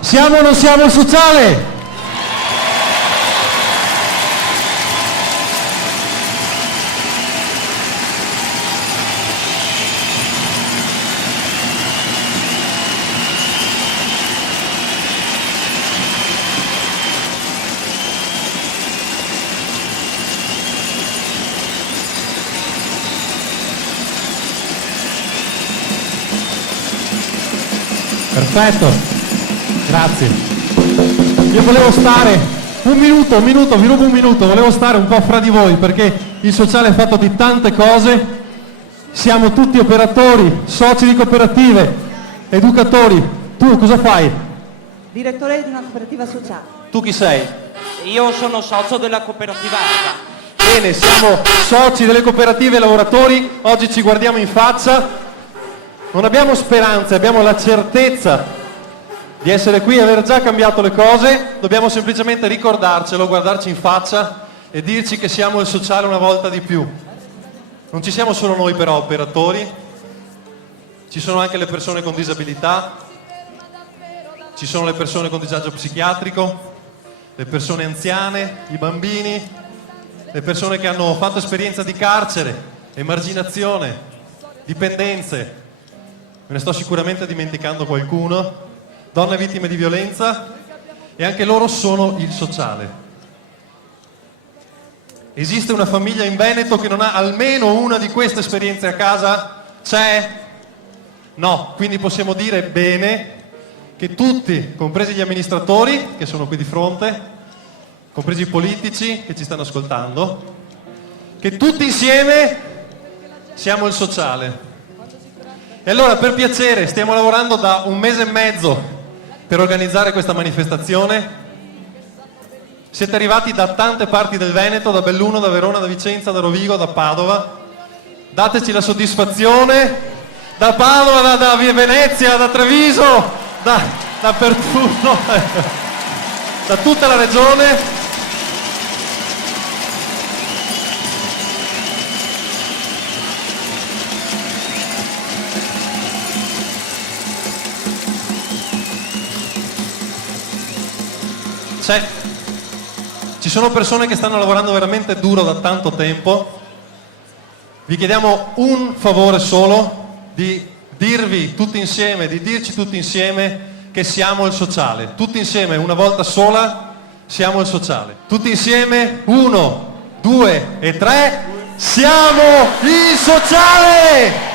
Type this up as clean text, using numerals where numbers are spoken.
Siamo o non siamo il sociale? Perfetto, grazie. Io volevo stare un minuto, vi rubo un minuto, volevo stare un po' fra di voi perché il sociale è fatto di tante cose, siamo tutti operatori, soci di cooperative, educatori. Tu cosa fai? Direttore di una cooperativa sociale. Tu chi sei? Io sono socio della cooperativa ARPA. Bene, siamo soci delle cooperative e lavoratori, oggi ci guardiamo in faccia. Non abbiamo speranze, abbiamo la certezza di essere qui e aver già cambiato le cose, dobbiamo semplicemente ricordarcelo, guardarci in faccia e dirci che siamo il sociale una volta di più. Non ci siamo solo noi però operatori, ci sono anche le persone con disabilità, ci sono le persone con disagio psichiatrico, le persone anziane, i bambini, le persone che hanno fatto esperienza di carcere, emarginazione, dipendenze. Me ne sto sicuramente dimenticando qualcuno, donne vittime di violenza, e anche loro sono il sociale. Esiste una famiglia in Veneto che non ha almeno una di queste esperienze a casa? C'è? No, quindi possiamo dire bene che tutti, compresi gli amministratori che sono qui di fronte, compresi i politici che ci stanno ascoltando, che tutti insieme siamo il sociale. E allora, per piacere, stiamo lavorando da 1 mese e mezzo per organizzare questa manifestazione. Siete arrivati da tante parti del Veneto, da Belluno, da Verona, da Vicenza, da Rovigo, da Padova. Dateci la soddisfazione. Da Padova, da Venezia, da Treviso, dappertutto, da tutta la regione. Ci sono persone che stanno lavorando veramente duro da tanto tempo. Vi chiediamo un favore solo, di dirvi tutti insieme, di dirci tutti insieme che siamo il sociale. Tutti insieme, una volta sola, siamo il sociale. Tutti insieme, 1, 2 e 3, siamo il sociale!